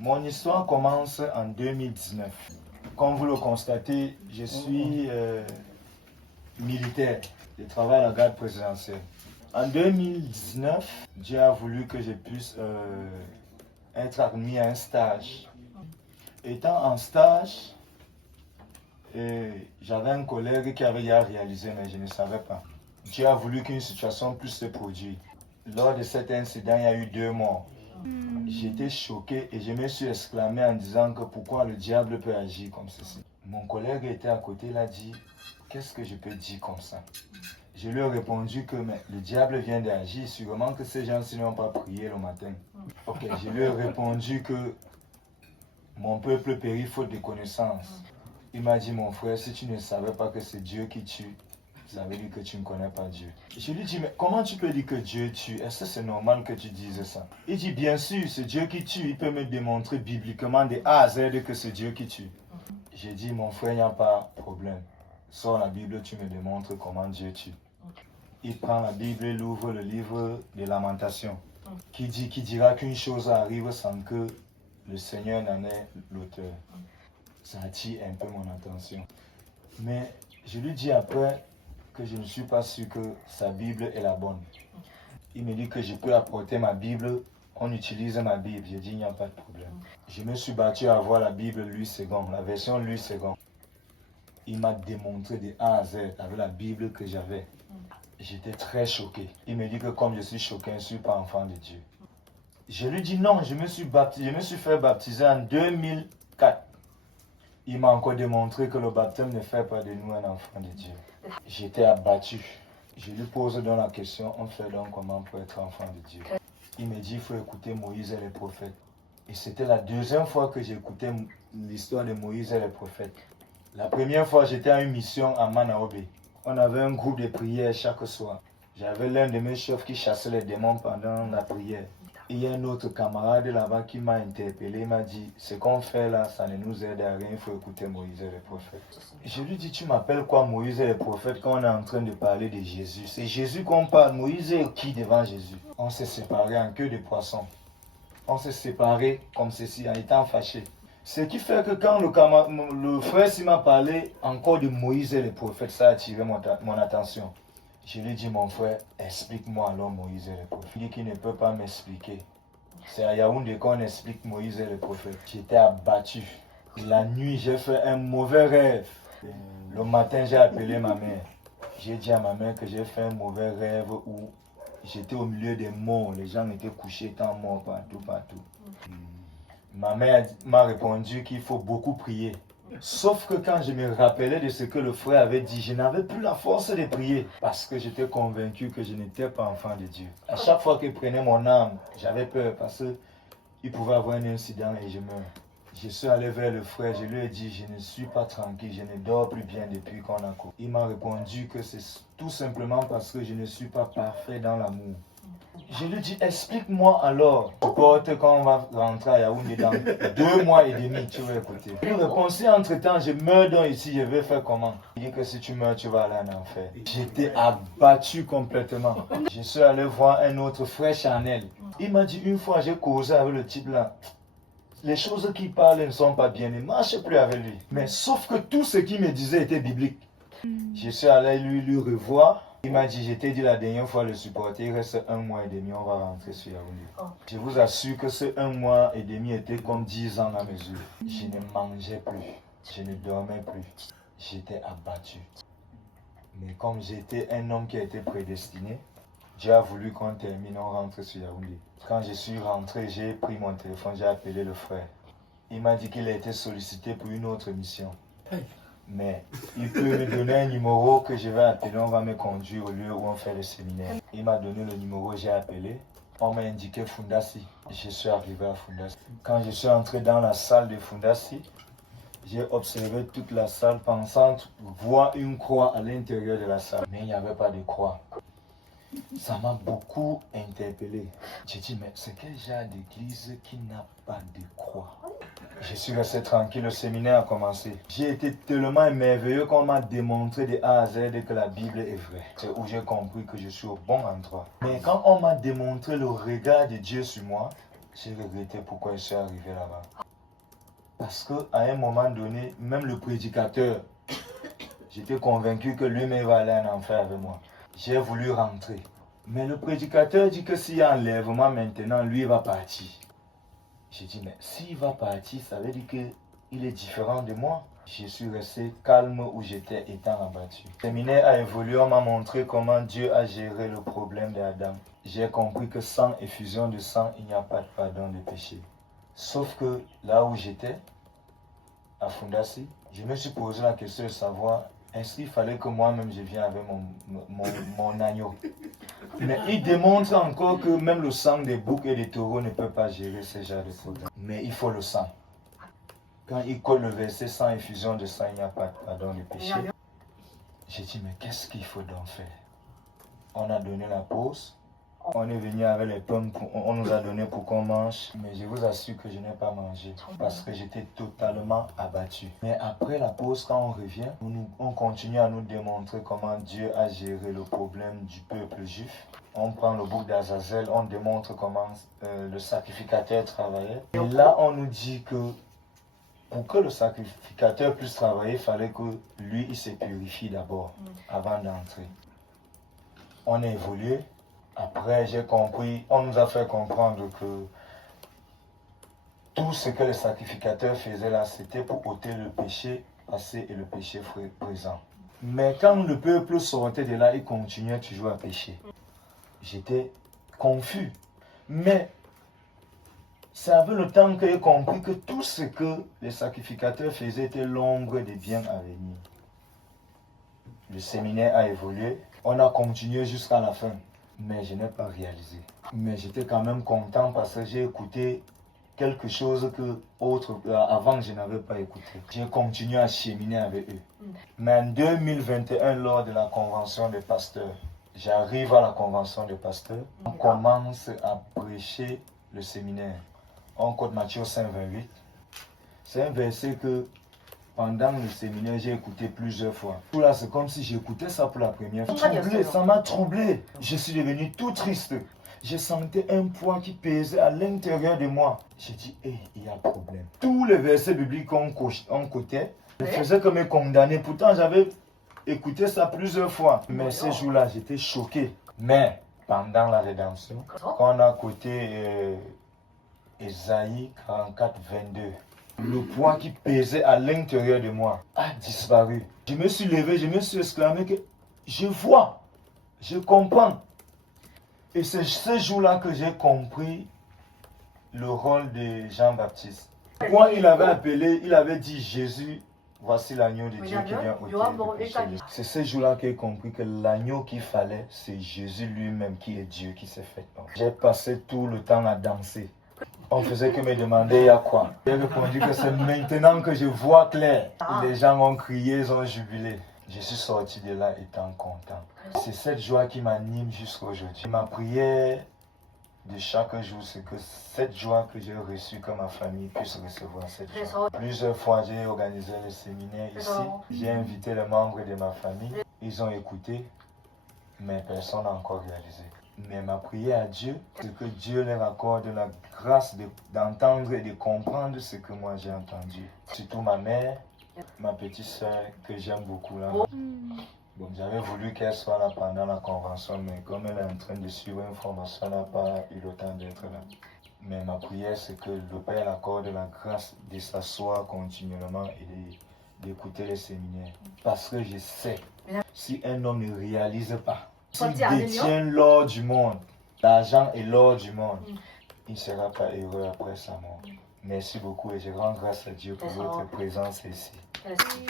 Mon histoire commence en 2019. Comme vous le constatez, je suis militaire. Je travaille à la garde présidentielle. En 2019, Dieu a voulu que je puisse être admis à un stage. Étant en stage, j'avais un collègue qui avait déjà réalisé, mais je ne savais pas. Dieu a voulu qu'une situation puisse se produire. Lors de cet incident, il y a eu 2 morts. J'étais choqué et je me suis exclamé en disant que pourquoi le diable peut agir comme ceci. Mon collègue était à côté, il a dit, qu'est-ce que je peux dire comme ça? Je lui ai répondu que mais, le diable vient d'agir, sûrement que ces gens-ci n'ont pas prié le matin. Ok, je lui ai répondu que mon peuple périt faute de connaissance. Il m'a dit, mon frère, si tu ne savais pas que c'est Dieu qui tue, ça veut dire que tu ne connais pas Dieu. Je lui dis, mais comment tu peux dire que Dieu tue? Est-ce que c'est normal que tu dises ça? Il dit, bien sûr, c'est Dieu qui tue. Il peut me démontrer bibliquement de A à Z que c'est Dieu qui tue. J'ai dit, mon frère, il n'y a pas de problème. Sors la Bible, tu me démontres comment Dieu tue. Il prend la Bible, il ouvre le livre des Lamentations, qui dira qu'une chose arrive sans que le Seigneur n'en ait l'auteur. Ça attire un peu mon attention. Mais je lui dis après que je ne suis pas sûr que sa Bible est la bonne. Il me dit que je peux apporter ma Bible, on utilise ma Bible. J'ai dit, il n'y a pas de problème. Je me suis battu à avoir la Bible Louis II, la version Louis II. Il m'a démontré de A à Z avec la Bible que j'avais. J'étais très choqué. Il me dit que comme je suis choqué, je ne suis pas enfant de Dieu. Je lui dis non, je me suis fait baptiser en 2004. Il m'a encore démontré que le baptême ne fait pas de nous un enfant de Dieu. J'étais abattu. Je lui pose donc la question, on fait donc comment pour être enfant de Dieu? Il me dit, il faut écouter Moïse et les prophètes. Et c'était la 2e fois que j'écoutais l'histoire de Moïse et les prophètes. La première fois, j'étais à une mission à Manaobé. On avait un groupe de prière chaque soir. J'avais l'un de mes chefs qui chassait les démons pendant la prière. Il y a un autre camarade là-bas qui m'a interpellé, il m'a dit, ce qu'on fait là, ça ne nous aide à rien, il faut écouter Moïse et les prophètes. Je lui dis, tu m'appelles quoi Moïse et les prophètes quand on est en train de parler de Jésus? C'est Jésus qu'on parle, Moïse est qui devant Jésus? On s'est séparés en queue de poisson. On s'est séparés comme ceci, en étant fâchés. Ce qui fait que quand le frère s'y m'a parlé encore de Moïse et les prophètes, ça a attiré mon attention. Je lui ai dit, mon frère, explique-moi alors Moïse et les prophètes. Il dit qu'il ne peut pas m'expliquer. C'est à Yaoundé qu'on explique Moïse et les prophètes. J'étais abattu. La nuit, j'ai fait un mauvais rêve. Le matin, j'ai appelé ma mère. J'ai dit à ma mère que j'ai fait un mauvais rêve où j'étais au milieu des morts. Les gens étaient couchés, étant morts partout. Ma mère m'a répondu qu'il faut beaucoup prier. Sauf que quand je me rappelais de ce que le frère avait dit, je n'avais plus la force de prier parce que j'étais convaincu que je n'étais pas enfant de Dieu. À chaque fois qu'il prenait mon âme, j'avais peur parce qu'il pouvait avoir un incident et je meurs. Je suis allé vers le frère, je lui ai dit, je ne suis pas tranquille, je ne dors plus bien depuis qu'on a couru. Il m'a répondu que c'est tout simplement parce que je ne suis pas parfait dans l'amour. Je lui dis, explique-moi alors. Je porte quand on va rentrer à Yaoundé dans 2 mois et demi, tu vas écouter. Il répond, si entre-temps je meurs donc ici, je vais faire comment? Il dit que si tu meurs, tu vas aller en enfer. J'étais abattu complètement. Je suis allé voir un autre frère Chanel. Il m'a dit, une fois j'ai causé avec le type là. Les choses qu'il parle ne sont pas bien, ne marche plus avec lui. Mais sauf que tout ce qu'il me disait était biblique. Je suis allé lui revoir. Il m'a dit, je t'ai dit la dernière fois le supporter, il reste 1 mois et demi, on va rentrer sur Yaoundé. Je vous assure que ce 1 mois et demi était comme 10 ans à mes yeux. Je ne mangeais plus, je ne dormais plus, j'étais abattu. Mais comme j'étais un homme qui a été prédestiné, Dieu a voulu qu'on termine, on rentre sur Yaoundé. Quand je suis rentré, j'ai pris mon téléphone, j'ai appelé le frère. Il m'a dit qu'il a été sollicité pour une autre mission. Mais il peut me donner un numéro que je vais appeler, on va me conduire au lieu où on fait le séminaire. Il m'a donné le numéro, j'ai appelé. On m'a indiqué Fundasi. Je suis arrivé à Fundasi. Quand je suis entré dans la salle de Fundasi, j'ai observé toute la salle pensant voir une croix à l'intérieur de la salle. Mais il n'y avait pas de croix. Ça m'a beaucoup interpellé. J'ai dit, mais c'est quel genre d'église qui n'a pas de croix? Je suis resté tranquille, le séminaire a commencé. J'ai été tellement émerveillé qu'on m'a démontré de A à Z que la Bible est vraie. C'est où j'ai compris que je suis au bon endroit. Mais quand on m'a démontré le regard de Dieu sur moi, j'ai regretté pourquoi je suis arrivé là-bas. Parce qu'à un moment donné, même le prédicateur, j'étais convaincu que lui-même va aller en enfer avec moi. J'ai voulu rentrer. Mais le prédicateur dit que s'il y a enlèvement maintenant, lui va partir. J'ai dit, mais s'il va partir, ça veut dire qu'il est différent de moi. Je suis resté calme où j'étais étant abattu. Le séminaire a évolué, on m'a montré comment Dieu a géré le problème d'Adam. J'ai compris que sans effusion de sang, il n'y a pas de pardon de péché. Sauf que là où j'étais, à Fundasi, je me suis posé la question de savoir, est-ce qu'il fallait que moi-même je vienne avec mon agneau? Mais il démontre encore que même le sang des boucs et des taureaux ne peut pas gérer ce genre de problème. Mais il faut le sang. Quand il colle le verset sans effusion de sang, il n'y a pas de pardon du péché. J'ai dit, mais qu'est-ce qu'il faut donc faire? On a donné la pause. On est venu avec les pommes, on nous a donné pour qu'on mange. Mais je vous assure que je n'ai pas mangé parce que j'étais totalement abattu. Mais après la pause, quand on revient, on continue à nous démontrer comment Dieu a géré le problème du peuple juif. On prend le bouc d'Azazel, on démontre comment le sacrificateur travaillait. Et là, on nous dit que pour que le sacrificateur puisse travailler, il fallait que lui, il se purifie d'abord avant d'entrer. On a évolué. Après, j'ai compris, on nous a fait comprendre que tout ce que le sacrificateur faisait là, c'était pour ôter le péché passé et le péché présent. Mais quand le peuple sortait de là, il continuait toujours à pécher. J'étais confus. Mais c'est avec le temps que j'ai compris que tout ce que les sacrificateurs faisaient était l'ombre des biens à venir. Le séminaire a évolué. On a continué jusqu'à la fin. Mais je n'ai pas réalisé. Mais j'étais quand même content parce que j'ai écouté quelque chose que avant je n'avais pas écouté. J'ai continué à cheminer avec eux. Mais en 2021, lors de la convention des pasteurs, j'arrive à la convention des pasteurs, on commence à prêcher le séminaire. On code Matthieu 5,28. C'est un verset que pendant le séminaire, j'ai écouté plusieurs fois. Tout là, c'est comme si j'écoutais ça pour la première fois. Ça m'a troublé. Je suis devenu tout triste. Je sentais un poids qui pesait à l'intérieur de moi. J'ai dit, hey, il y a un problème. Tous les versets bibliques qu'on cotait, je faisais que me condamner. Pourtant, j'avais écouté ça plusieurs fois. Mais ce jour-là, j'étais choqué. Mais pendant la rédemption, quand on a coté Ésaïe 44, 22, le poids qui pesait à l'intérieur de moi a disparu. Je me suis levé, je me suis exclamé que je vois, je comprends. Et c'est ce jour-là que j'ai compris le rôle de Jean-Baptiste. Quand il avait appelé, il avait dit Jésus, voici l'agneau de Dieu qui vient ôter le péché. C'est ce jour-là que j'ai compris que l'agneau qu'il fallait, c'est Jésus lui-même qui est Dieu qui s'est fait. J'ai passé tout le temps à danser. On faisait que me demander il y a quoi. J'ai répondu que c'est maintenant que je vois clair. Les gens ont crié, ils ont jubilé. Je suis sorti de là étant content. C'est cette joie qui m'anime jusqu'à aujourd'hui. Ma prière de chaque jour, c'est que cette joie que j'ai reçue, que ma famille puisse recevoir cette joie. Plusieurs fois, j'ai organisé le séminaire ici. J'ai invité les membres de ma famille. Ils ont écouté, mais personne n'a encore réalisé. Mais ma prière à Dieu, c'est que Dieu leur accorde la grâce d'entendre et de comprendre ce que moi j'ai entendu. Surtout ma mère, ma petite soeur que j'aime beaucoup là. Bon, j'avais voulu qu'elle soit là pendant la convention, mais comme elle est en train de suivre une formation, elle n'a pas eu le temps d'être là. Mais ma prière, c'est que le Père accorde la grâce de s'asseoir continuellement et d'écouter les séminaires. Parce que je sais, si un homme ne réalise pas, s'il détient l'or du monde, l'argent et l'or du monde, il ne sera pas heureux après sa mort. Merci beaucoup et je rends grâce à Dieu pour votre présence ici. Merci.